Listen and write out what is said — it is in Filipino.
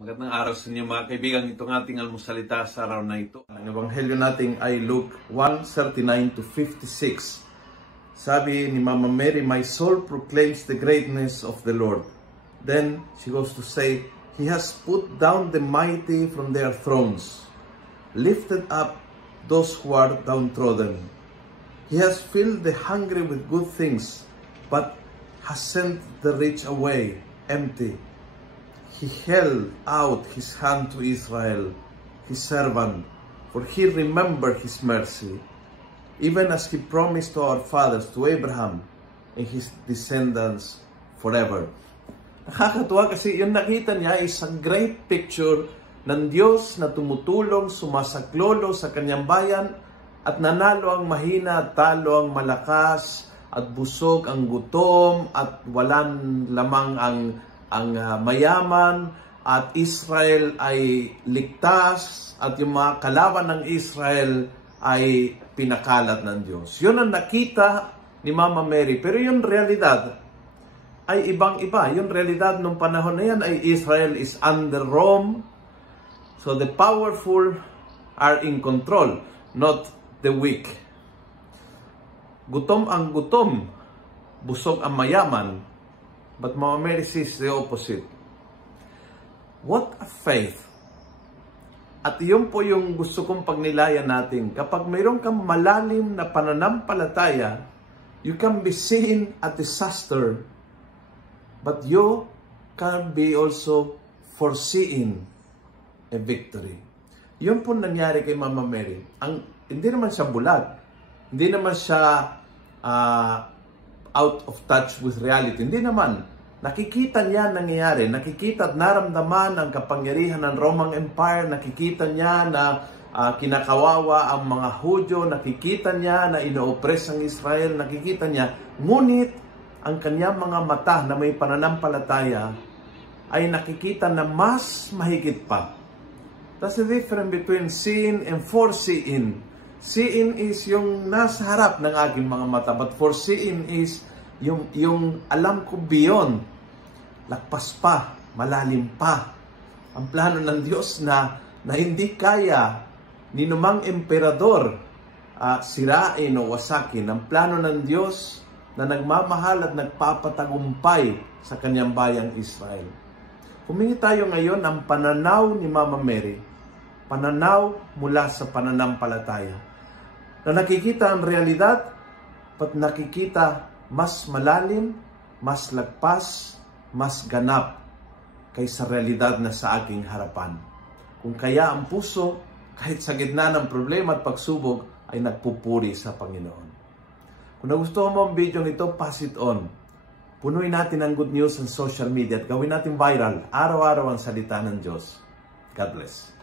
Magandang araw sa inyo mga kaibigan. Itong ating almusalita sa araw na ito. Ang ebanghelyo natin ay Luke 1:39 to 56. Sabi ni Mama Mary, "My soul proclaims the greatness of the Lord." Then she goes to say, "He has put down the mighty from their thrones, lifted up those who are downtrodden. He has filled the hungry with good things, but has sent the rich away empty. He held out his hand to Israel, his servant, for he remembered his mercy, even as he promised to our fathers, to Abraham, and his descendants forever." Nakakatuwa kasi yung nakita niya is a great picture ng Diyos na tumutulong, sumasaklolo sa kanyang bayan, at nanalo ang mahina, talo ang malakas, at busog ang gutom, at walang lamang ang mayaman, at Israel ay ligtas, at yung mga kalaban ng Israel ay pinakalat ng Diyos. Yun ang nakita ni Mama Mary. Pero yung realidad ay ibang-iba. Yung realidad nung panahon na yan ay Israel is under Rome. So the powerful are in control, not the weak. Gutom ang gutom, busog ang mayaman. But Mama Mary says the opposite. What a faith! At iyon po yung gusto kong pagnilayan natin. Kapag mayroon kang malalim na pananampalataya, you can be seeing a disaster, but you can be also foreseeing a victory. Yun po nangyari kay Mama Mary. Hindi naman siya bulag. Hindi naman siya out of touch with reality. Hindi naman. Nakikita niya nangyayari. Nakikita at naramdaman ang kapangyarihan ng Roman Empire. Nakikita niya na kinakawawa ang mga Hudyo. Nakikita niya na inooppress ang Israel. Nakikita niya. Ngunit, ang kanyang mga mata na may pananampalataya ay nakikita na mas mahigit pa. That's the difference between seeing and foreseeing. Seeing is yung nasa harap ng aking mga mata, but foreseeing is yung alam ko beyond, lakpas pa, malalim pa. Ang plano ng Diyos na hindi kaya ni numang emperador sirain o wasakin. Ang plano ng Diyos na nagmamahal at nagpapatagumpay sa kanyang bayang Israel. Humingi tayo ngayon ng pananaw ni Mama Mary, pananaw mula sa pananampalataya, na nakikita ang realidad, but nakikita mas malalim, mas lagpas, mas ganap kaysa realidad na sa aking harapan. Kung kaya ang puso, kahit sa gitna ng problema at pagsubok, ay nagpupuri sa Panginoon. Kung nagustuhan mo ang video nito, pass it on. Punuin natin ang good news sa social media at gawin natin viral, araw-araw ang salita ng Diyos. God bless.